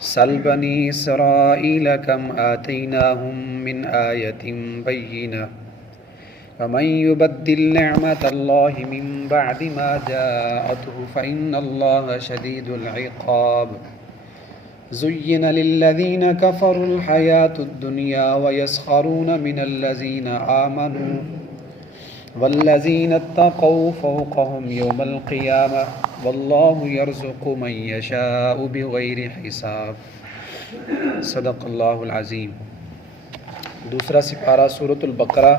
سل بني إسرائيل كم آتيناهم من آية بينة ومن يبدل نعمة الله من بعد ما جاءته فإن الله شديد العقاب زين للذين كفروا الحياة الدنيا ويسخرون من الذين آمنوا والذين اتقوا فوقهم يوم القيامة والله يرزق من يشاء بغير حساب صدق اللہ العظیم۔ دوسرا سپارہ سورۃ البقرہ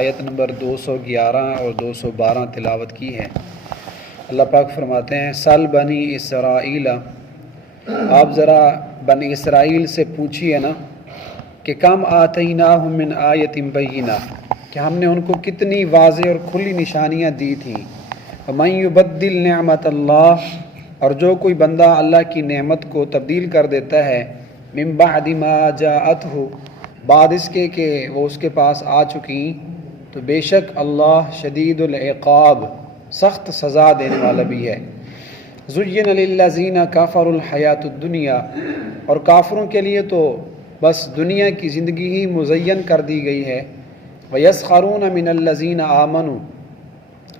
آیت نمبر 211 اور 212 تلاوت کی ہے۔ اللہ پاک فرماتے ہیں سل بنی اسرائیل، آپ ذرا بنی اسرائیل سے پوچھئے نا کہ کم آتیناہم من آیت بینہ، کہ ہم نے ان کو کتنی واضح اور کھلی نشانیاں دی تھیں۔ ومن یبدل نعمت اللہ، اور جو کوئی بندہ اللہ کی نعمت کو تبدیل کر دیتا ہے، من بعد ما جاءتہ، بعد اس کے کہ وہ اس کے پاس آ چکی، تو بے شک اللہ شدید العقاب، سخت سزا دینے والا بھی ہے۔ زین للذین کفروا الحیات الدنیا، اور کافروں کے لیے تو بس دنیا کی زندگی ہی مزین کر دی گئی ہے۔ وَيَسْخَرُونَ مِنَ الَّذِينَ آمَنُوا،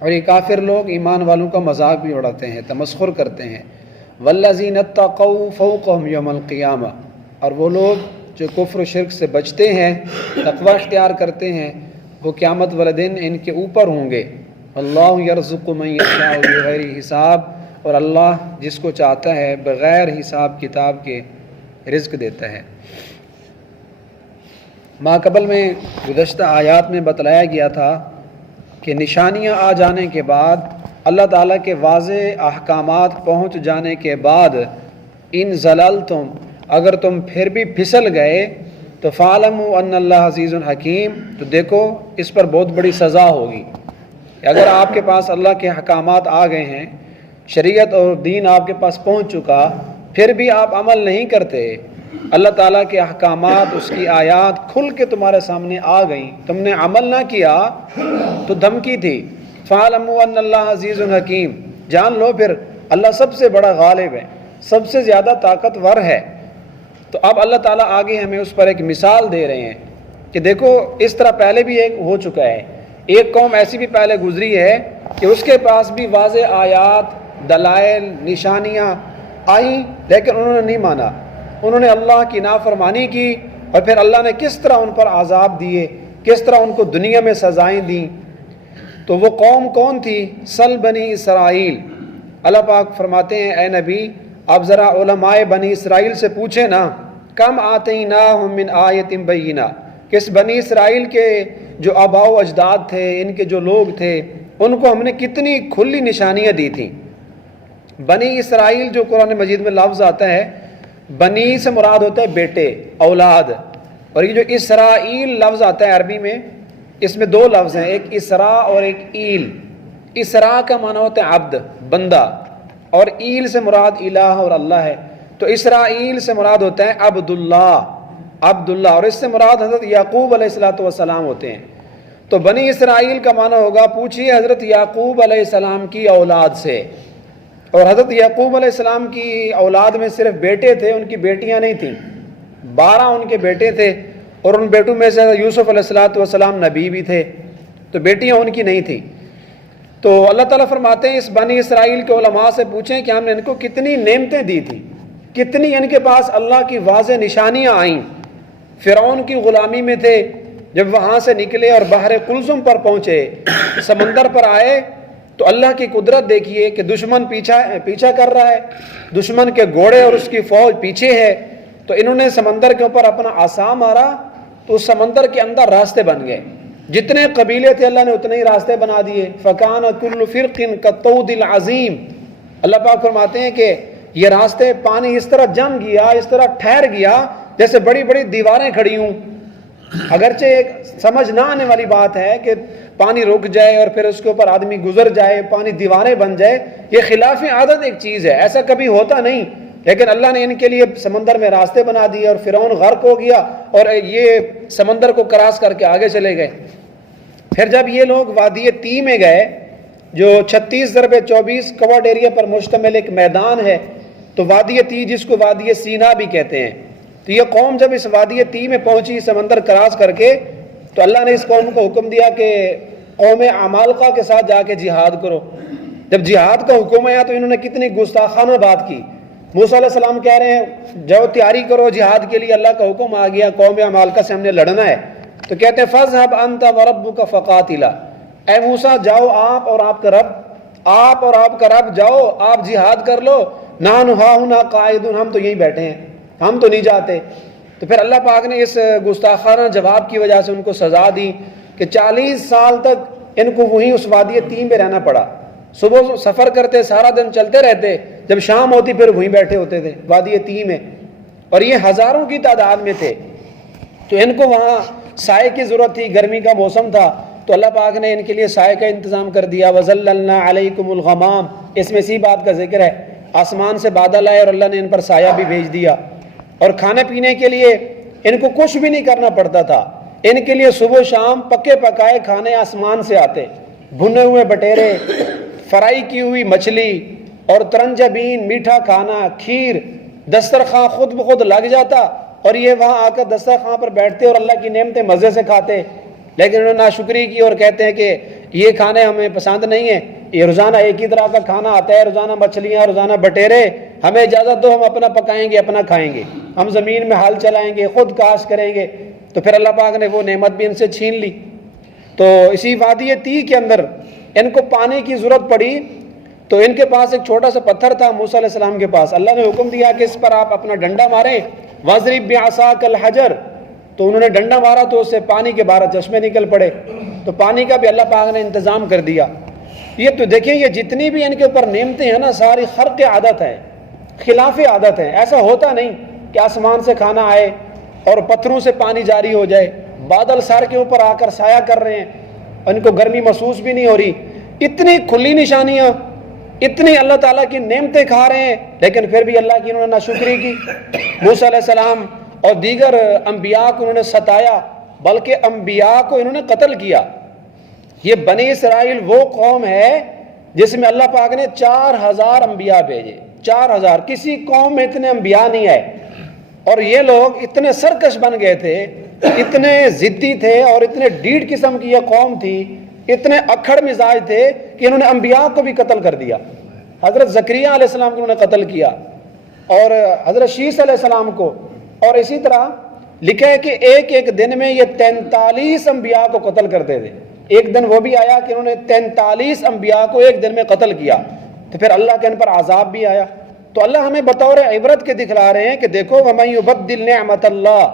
اور یہ کافر لوگ ایمان والوں کا مذاق بھی اڑاتے ہیں، تمسخر کرتے ہیں۔ وَالَّذِينَ اتَّقَوْا فَوْقَهُمْ يَوْمَ الْقِيَامَةِ، اور وہ لوگ جو کفر و شرک سے بچتے ہیں، تقوی اختیار کرتے ہیں، وہ قیامت والے دن ان کے اوپر ہوں گے۔ وَاللَّهُ يَرْزُقُ مَن يَشَاءُ بِغَيْرِ حساب، اور اللہ جس کو چاہتا ہے بغیر حساب کتاب کے رزق دیتا ہے۔ ما قبل میں گزشتہ آیات میں بتلایا گیا تھا کہ نشانیاں آ جانے کے بعد، اللہ تعالیٰ کے واضح احکامات پہنچ جانے کے بعد، ان زللتم، اگر تم پھر بھی پھسل گئے تو فاعلموا ان اللہ عزیز حکیم، تو دیکھو اس پر بہت بڑی سزا ہوگی۔ اگر آپ کے پاس اللہ کے احکامات آ گئے ہیں، شریعت اور دین آپ کے پاس پہنچ چکا، پھر بھی آپ عمل نہیں کرتے، اللہ تعالیٰ کے احکامات، اس کی آیات کھل کے تمہارے سامنے آ گئیں، تم نے عمل نہ کیا تو دھمکی تھی۔ فَاعْلَمُوا أَنَّ اللَّهَ عَزِيزٌ حَكِيمٌ، جان لو پھر اللہ سب سے بڑا غالب ہے، سب سے زیادہ طاقتور ہے۔ تو اب اللہ تعالیٰ آگے ہمیں اس پر ایک مثال دے رہے ہیں کہ دیکھو اس طرح پہلے بھی ایک ہو چکا ہے، ایک قوم ایسی بھی پہلے گزری ہے کہ اس کے پاس بھی واضح آیات، دلائل، نشانیاں آئیں، لیکن انہوں نے نہیں مانا، انہوں نے اللہ کی نافرمانی کی، اور پھر اللہ نے کس طرح ان پر عذاب دیے، کس طرح ان کو دنیا میں سزائیں دیں۔ تو وہ قوم کون تھی؟ سل بنی اسرائیل۔ اللہ پاک فرماتے ہیں اے نبی آپ ذرا علماء بنی اسرائیل سے پوچھیں نا، کم آتیناہم من آیت بینہ، کس بنی اسرائیل کے جو آباء و اجداد تھے، ان کے جو لوگ تھے، ان کو ہم نے کتنی کھلی نشانیاں دی تھیں۔ بنی اسرائیل جو قرآن مجید میں لفظ آتا ہے، بنی سے مراد ہوتا ہے بیٹے، اولاد، اور یہ جو اسرائیل لفظ آتا ہے عربی میں، اس میں دو لفظ ہیں، ایک اسرا اور ایک ایل۔ اسرا کا معنی ہوتا ہے عبد، بندہ، اور ایل سے مراد الہ اور اللہ ہے۔ تو اسرائیل سے مراد ہوتا ہے عبداللہ، عبداللہ، اور اس سے مراد حضرت یعقوب علیہ السلام ہوتے ہیں۔ تو بنی اسرائیل کا معنی ہوگا، پوچھئے حضرت یعقوب علیہ السلام کی اولاد سے، اور حضرت یعقوب علیہ السلام کی اولاد میں صرف بیٹے تھے، ان کی بیٹیاں نہیں تھیں، 12 ان کے بیٹے تھے، اور ان بیٹوں میں سے یوسف علیہ السلام نبی بھی تھے، تو بیٹیاں ان کی نہیں تھیں۔ تو اللہ تعالیٰ فرماتے ہیں اس بنی اسرائیل کے علماء سے پوچھیں کہ ہم نے ان کو کتنی نعمتیں دی تھیں، کتنی ان کے پاس اللہ کی واضح نشانیاں آئیں۔ فرعون کی غلامی میں تھے، جب وہاں سے نکلے اور بحر قلزم پر پہنچے، سمندر پر آئے، تو اللہ کی قدرت دیکھیے کہ دشمن پیچھا کر رہا ہے، دشمن کے گھوڑے اور اس کی فوج پیچھے ہے، تو انہوں نے سمندر کے اوپر اپنا عصا مارا تو اس سمندر کے اندر راستے بن گئے، جتنے قبیلے تھے اللہ نے اتنے ہی راستے بنا دیے۔ فَكَانَ كُلُّ فِرْقٍ كَالطَّوْدِ الْعَظِيمِ، اللہ پاک فرماتے ہیں کہ یہ راستے پانی اس طرح جم گیا، اس طرح ٹھہر گیا جیسے بڑی بڑی دیواریں کھڑی ہوں۔ اگرچہ ایک سمجھ نہ آنے والی بات ہے کہ پانی رک جائے اور پھر اس کے اوپر آدمی گزر جائے، پانی دیواریں بن جائے، یہ خلاف عادت ایک چیز ہے، ایسا کبھی ہوتا نہیں، لیکن اللہ نے ان کے لیے سمندر میں راستے بنا دیے، اور فرعون غرق ہو گیا اور یہ سمندر کو کراس کر کے آگے چلے گئے۔ پھر جب یہ لوگ وادی تی میں گئے، جو 36 ضرب 24 کورڈ ایریا پر مشتمل ایک میدان ہے، تو وادی تی جس کو وادی سینا بھی کہتے ہیں، تو یہ قوم جب اس وادی تی میں پہنچی سمندر کراس کر کے، تو اللہ نے اس قوم کو حکم دیا کہ قوم عمالقہ کے ساتھ جا کے جہاد کرو۔ جب جہاد کا حکم آیا تو انہوں نے کتنی گستاخانہ بات کی۔ موسیٰ علیہ السلام کہہ رہے ہیں جاؤ تیاری کرو جہاد کے لیے، اللہ کا حکم آ گیا قوم عمالقہ سے ہم نے لڑنا ہے۔ تو کہتے ہیں فَاذْهَبْ أَنْتَ وَرَبُّكَ فَقَاتِلَا، اے موسیٰ جاؤ آپ اور آپ کا رب جاؤ، آپ جہاد کر لو، نَحْنُ هَاهُنَا قَاعِدُونَ، ہم تو یہیں بیٹھے ہیں، ہم تو نہیں جاتے۔ تو پھر اللہ پاک نے اس گستاخانہ جواب کی وجہ سے ان کو سزا دی کہ 40 سال تک ان کو وہیں اس وادی تیم میں رہنا پڑا۔ صبح سفر کرتے، سارا دن چلتے رہتے، جب شام ہوتی پھر وہیں بیٹھے ہوتے تھے وادی تیم میں، اور یہ ہزاروں کی تعداد میں تھے۔ تو ان کو وہاں سائے کی ضرورت تھی، گرمی کا موسم تھا، تو اللہ پاک نے ان کے لیے سائے کا انتظام کر دیا۔ وَظَلَّلْنَا عَلَيْكُمُ الْغَمَامَ، اس میں اسی بات کا ذکر ہے، آسمان سے بادل آئے اور اللہ نے ان پر سایہ بھی بھیج دیا۔ اور کھانے پینے کے لیے ان کو کچھ بھی نہیں کرنا پڑتا تھا، ان کے لیے صبح شام پکے پکائے کھانے آسمان سے آتے، بھنے ہوئے بٹیرے، فرائی کی ہوئی مچھلی اور ترنجبین، میٹھا کھانا، کھیر، دسترخوان خود بخود لگ جاتا، اور یہ وہاں آ کر دسترخوان پر بیٹھتے اور اللہ کی نعمتیں مزے سے کھاتے۔ لیکن انہوں نے ناشکری کی اور کہتے ہیں کہ یہ کھانے ہمیں پسند نہیں ہیں، یہ روزانہ ایک ہی طرح کا کھانا آتا ہے، روزانہ مچھلیاں، روزانہ بٹیرے، ہمیں اجازت دو، ہم اپنا پکائیں گے، اپنا کھائیں گے، ہم زمین میں ہل چلائیں گے، خود کاشت کریں گے۔ تو پھر اللہ پاک نے وہ نعمت بھی ان سے چھین لی۔ تو اسی وادی تی کے اندر ان کو پانی کی ضرورت پڑی، تو ان کے پاس ایک چھوٹا سا پتھر تھا موسیٰ علیہ السلام کے پاس، اللہ نے حکم دیا کہ اس پر آپ اپنا ڈنڈا ماریں، وَاضْرِب بِعَصَاكَ الْحَجَرَ، تو انہوں نے ڈنڈا مارا تو اس سے پانی کے 12 چشمے نکل پڑے۔ تو پانی کا بھی اللہ پاک نے انتظام کر دیا۔ یہ تو دیکھیں یہ جتنی بھی ان کے اوپر نعمتیں ہیں نا، ساری خرق عادت ہے، خلاف عادت ہے۔ ایسا ہوتا نہیں کہ آسمان سے کھانا آئے اور پتھروں سے پانی جاری ہو جائے، بادل سر کے اوپر آ کر سایہ کر رہے ہیں، ان کو گرمی محسوس بھی نہیں ہو رہی۔ اتنی کھلی نشانیاں، اتنی اللہ تعالیٰ کی نعمتیں کھا رہے ہیں، لیکن پھر بھی اللہ کی انہوں نے ناشکری کی۔ موسیٰ علیہ السلام اور دیگر انبیاء کو انہوں نے ستایا، بلکہ انبیاء کو انہوں نے قتل کیا۔ یہ بنی اسرائیل وہ قوم ہے جس میں اللہ پاک نے 4000 انبیاء بھیجے، 4000، کسی قوم میں اتنے انبیاء نہیں آئے۔ اور یہ لوگ اتنے سرکش بن گئے تھے، اتنے ضدی تھے، اور اتنے ڈیڑھ قسم کی یہ قوم تھی، اتنے اکھڑ مزاج تھے کہ انہوں نے انبیاء کو بھی قتل کر دیا۔ حضرت زکریا علیہ السلام کو انہوں نے قتل کیا، اور حضرت شیس علیہ السلام کو، اور اسی طرح لکھا ہے کہ ایک ایک دن میں یہ 43 انبیاء کو قتل کرتے تھے۔ ایک دن وہ بھی آیا کہ انہوں نے 43 انبیاء کو ایک دن میں قتل کیا، تو پھر اللہ کے ان پر عذاب بھی آیا۔ تو اللہ ہمیں بطور عبرت کے دکھلا رہے ہیں کہ دیکھو وَمَن يُبَدِّلْ نِعْمَةَ اللَّهِ،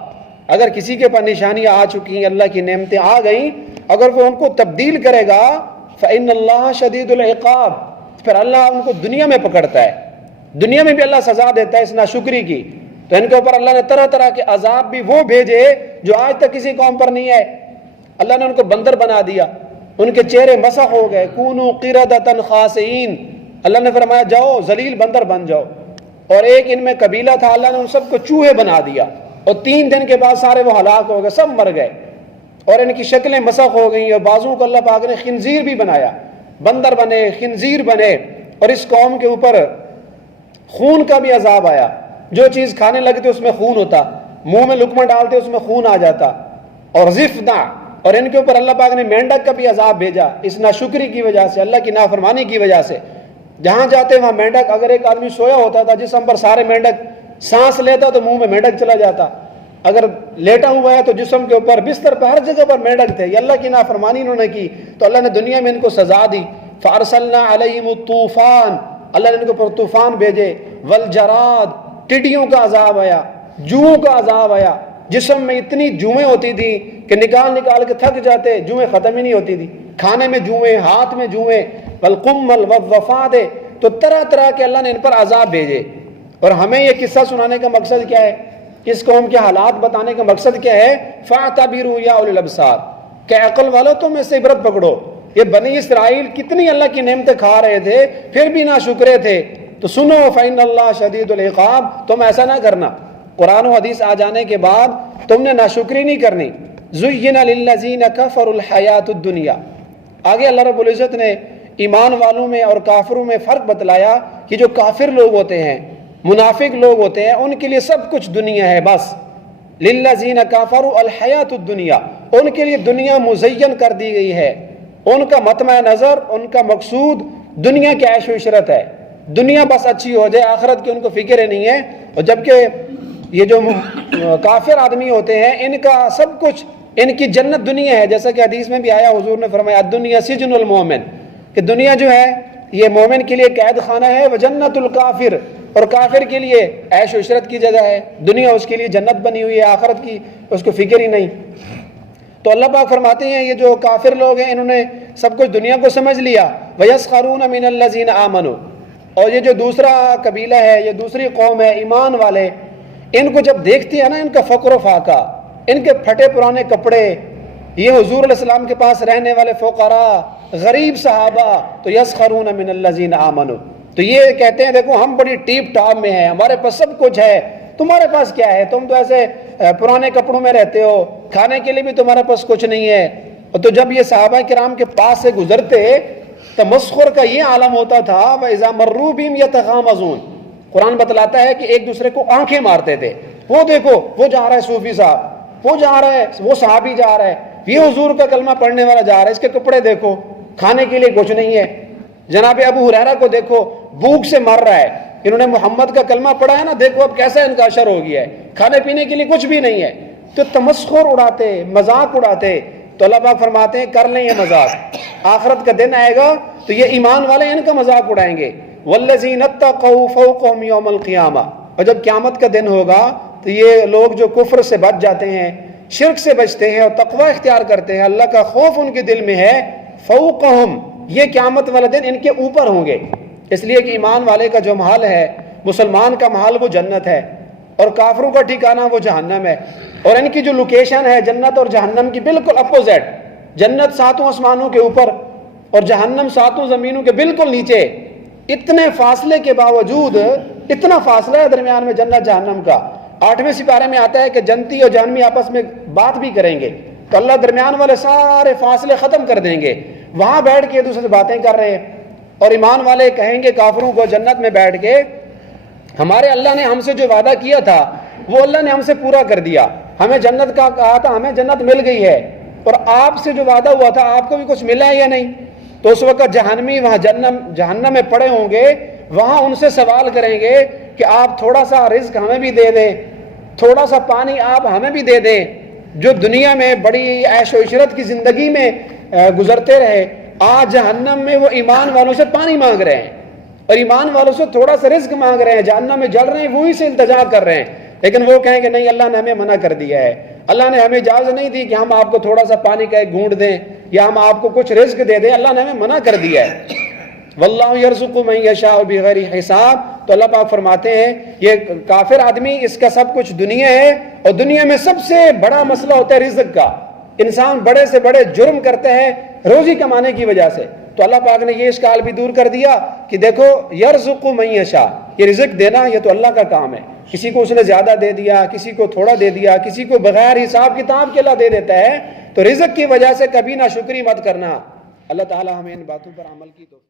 اگر کسی کے پاس نشانیاں آ چکی ہیں، اللہ کی نعمتیں آ گئیں، اگر وہ ان کو تبدیل کرے گا فَإِنَّ اللَّهَ شَدِيدُ الْعِقَابِ، پھر اللہ ان کو دنیا میں پکڑتا ہے، دنیا میں بھی اللہ سزا دیتا ہے اس ناشکری کی۔ تو ان کے اوپر اللہ نے طرح طرح کے عذاب بھی وہ بھیجے جو آج تک کسی قوم پر نہیں ہے۔ اللہ نے ان کو بندر بنا دیا، ان کے چہرے مسخ ہو گئے، کونوا قردۃ خاسئین، اللہ نے فرمایا جاؤ ذلیل بندر بن جاؤ۔ اور ایک ان میں قبیلہ تھا، اللہ نے ان سب کو چوہے بنا دیا، اور 3 دن کے بعد سارے وہ ہلاک ہو گئے، سب مر گئے، اور ان کی شکلیں مسخ ہو گئیں، اور بازوں کو اللہ پاک نے خنزیر بھی بنایا، بندر بنے، خنزیر بنے۔ اور اس قوم کے اوپر خون کا بھی عذاب آیا، جو چیز کھانے لگتے اس میں خون ہوتا، منہ میں لقمہ ڈالتے اس میں خون آ جاتا۔ اور ضفدع، اور ان کے اوپر اللہ پاک نے مینڈک کا بھی عذاب بھیجا اس ناشکری کی وجہ سے، اللہ کی نافرمانی کی وجہ سے۔ جہاں جاتے وہاں مینڈک، اگر ایک آدمی سویا ہوتا تھا جسم پر سارے مینڈک، سانس لیتا تو منہ میں مینڈک چلا جاتا، اگر لیٹا ہوا ہے تو جسم کے اوپر، بستر پہ، ہر جگہ پر مینڈک تھے۔ یہ اللہ کی نافرمانی انہوں نے کی، تو اللہ نے دنیا میں ان کو سزا دی۔ فَأَرْسَلْنَا عَلَيْهِمُ الطُّوفَانَ، اللہ نے ان کے اوپر طوفان بھیجے، وَالْجَرَادَ، ٹڈیوں کا عذاب آیا، جوؤں کا عذاب آیا۔ جسم میں اتنی جوئیں ہوتی تھی کہ نکال نکال کے تھک جاتے، جوئیں ختم ہی نہیں ہوتی تھی، کھانے میں جوئیں، ہاتھ میں جوئیں، والقمل والوفاد، تو طرح طرح کے اللہ نے ان پر عذاب بھیجے۔ اور ہمیں یہ قصہ سنانے کا مقصد کیا ہے، اس قوم کے حالات بتانے کا مقصد کیا ہے؟ فَاعْتَبِرُوا يَا أُولِي الْأَبْصَارِ، کہ عقل والو تم اس سے عبرت پکڑو۔ یہ بنی اسرائیل کتنی اللہ کی نعمتیں کھا رہے تھے، پھر بھی ناشکرے تھے، تو سنو فَإِنَّ اللَّهَ شَدِيدُ الْعِقَابِ، تم ایسا نہ کرنا، قرآن و حدیث آ جانے کے بعد تم نے ناشکری نہیں کرنی۔ زُيِّنَ لِلَّذِينَ كَفَرُوا الْحَيَاةُ الدُّنْيَا، آگے اللہ رب العزت نے ایمان والوں میں اور کافروں میں فرق بتلایا کہ جو کافر لوگ ہوتے ہیں منافق لوگ ہوتے ہیں ان کے لیے سب کچھ دنیا ہے بس. للذین کفروا الحیات الدنیا, ان کے لیے دنیا مزین کر دی گئی ہے. ان کا مطمع نظر, ان کا مقصود دنیا کی عیش و عشرت ہے. دنیا بس اچھی ہو جائے, آخرت کی ان کو فکر ہی نہیں ہے. اور جبکہ یہ جو کافر آدمی ہوتے ہیں ان کا سب کچھ, ان کی جنت دنیا ہے. جیسا کہ حدیث میں بھی آیا, حضور نے فرمایا الدنیا سجن المومن, کہ دنیا جو ہے یہ مومن کے لیے قید خانہ ہے. وجنت الکافر, اور کافر کے لیے عیش و عشرت کی جگہ ہے. دنیا اس کے لیے جنت بنی ہوئی ہے, آخرت کی اس کو فکر ہی نہیں. تو اللہ پاک فرماتے ہیں یہ جو کافر لوگ ہیں انہوں نے سب کچھ دنیا کو سمجھ لیا. وَيَسْخَرُونَ مِنَ الَّذِينَ آمَنُوا, اور یہ جو دوسرا قبیلہ ہے, یہ دوسری قوم ہے ایمان والے, ان کو جب دیکھتے ہیں نا ان کا فقر و فاقہ, ان کے پھٹے پرانے کپڑے, یہ حضور علیہ السلام کے پاس رہنے والے فقراء, غریب صحابہ, تو یسخرون من الذین آمنوا, تو یہ کہتے ہیں دیکھو ہم بڑی ٹیپ ٹاپ میں ہیں, ہمارے پاس سب کچھ ہے, تمہارے پاس کیا ہے, تم تو ایسے پرانے کپڑوں میں رہتے ہو, کھانے کے لیے بھی تمہارے پاس کچھ نہیں ہے. اور تو جب یہ صحابہ کرام کے پاس سے گزرتے تمسخر کا یہ عالم ہوتا تھا. وَإِذَا مَرُّوا بِهِمْ يَتَغَامَزُونَ, قرآن بتلاتا ہے کہ ایک دوسرے کو آنکھیں مارتے تھے. وہ دیکھو وہ جا رہا ہے صوفی صاحب, وہ جا رہا ہے, وہ صحابی جا رہا ہے, یہ حضور کا کلمہ پڑھنے والا جا رہا ہے, اس کے کپڑے دیکھو, کھانے کے لیے کچھ نہیں ہے. جناب ابو ہریرہ کو دیکھو بھوک سے مر رہا ہے, انہوں نے محمد کا کلمہ پڑھا ہے نا, دیکھو اب کیسا ان کا اشر ہو گیا ہے, کھانے پینے کے لیے کچھ بھی نہیں ہے. تو تمسخر اڑاتے, مذاق اڑاتے. تو اللہ پاک فرماتے ہیں کر لیں یہ مذاق, آخرت کا دن آئے گا تو یہ ایمان والے ان کا مذاق اڑائیں گے. وَالَّذِينَ اتَّقَوْا فَوْقَهُمْ يَوْمَ الْقِيَامَةِ, اور جب قیامت کا دن ہوگا تو یہ لوگ جو کفر سے بچ جاتے ہیں, شرک سے بچتے ہیں اور تقوی اختیار کرتے ہیں, اللہ کا خوف ان کے دل میں ہے, فوقہم, یہ قیامت والا دن ان کے اوپر ہوں گے. اس لیے کہ ایمان والے کا جو محل ہے, مسلمان کا محل وہ جنت ہے, اور کافروں کا ٹھکانہ وہ جہنم ہے. اور ان کی جو لوکیشن ہے جنت اور جہنم کی بالکل اپوزٹ, جنت 7 آسمانوں کے اوپر اور جہنم 7 زمینوں کے بالکل نیچے. اتنے فاصلے کے باوجود, اتنا فاصلہ ہے درمیان میں جنت جہنم کا. 8ویں سپارے میں آتا ہے کہ جنتی اور جہنمی آپس میں بات بھی کریں گے تو اللہ درمیان والے سارے فاصلے ختم کر دیں گے, وہاں بیٹھ کے ایک دوسرے سے باتیں کر رہے ہیں. اور ایمان والے کہیں گے کافروں کو جنت میں بیٹھ کے, ہمارے اللہ نے ہم سے جو وعدہ کیا تھا وہ اللہ نے ہم سے پورا کر دیا, ہمیں جنت کا کہا تھا, ہمیں جنت مل گئی ہے, اور آپ سے جو وعدہ ہوا تھا آپ کو بھی کچھ ملا ہے یا نہیں. تو اس وقت جہنمی وہاں جہنم میں پڑے ہوں گے, وہاں ان سے سوال کریں گے کہ آپ تھوڑا سا رزق ہمیں بھی دے دیں, تھوڑا سا پانی آپ ہمیں بھی دے دیں. جو دنیا میں بڑی عیش و عشرت کی زندگی میں گزرتے رہے, آج جہنم میں وہ ایمان والوں سے پانی مانگ رہے ہیں اور ایمان والوں سے تھوڑا سا رزق مانگ رہے ہیں, جہنم میں جل رہے ہیں, وہی سے التجا کر رہے ہیں. لیکن وہ کہیں کہ نہیں, اللہ نے ہمیں منع کر دیا ہے, اللہ نے ہمیں اجازت نہیں دی کہ ہم آپ کو تھوڑا سا پانی کا ایک گھونٹ دیں یا ہم آپ کو کچھ رزق دے دیں, اللہ نے ہمیں منع کر دیا ہے. واللہ یرزق من یشاء بغیر حساب. تو اللہ پاک فرماتے ہیں یہ کافر آدمی, اس کا سب کچھ دنیا ہے, اور دنیا میں سب سے بڑا مسئلہ ہوتا ہے رزق کا. انسان بڑے سے بڑے جرم کرتے ہیں روزی کمانے کی وجہ سے. تو اللہ پاک نے یہ اشکال بھی دور کر دیا کہ دیکھو یرزق من یشاء, یہ رزق دینا یہ تو اللہ کا کام ہے. کسی کو اس نے زیادہ دے دیا, کسی کو تھوڑا دے دیا, کسی کو بغیر حساب کتاب کے اللہ دے دیتا ہے. تو رزق کی وجہ سے کبھی نہ شکری مت کرنا. اللہ تعالی ہمیں ان باتوں پر عمل کی توفیق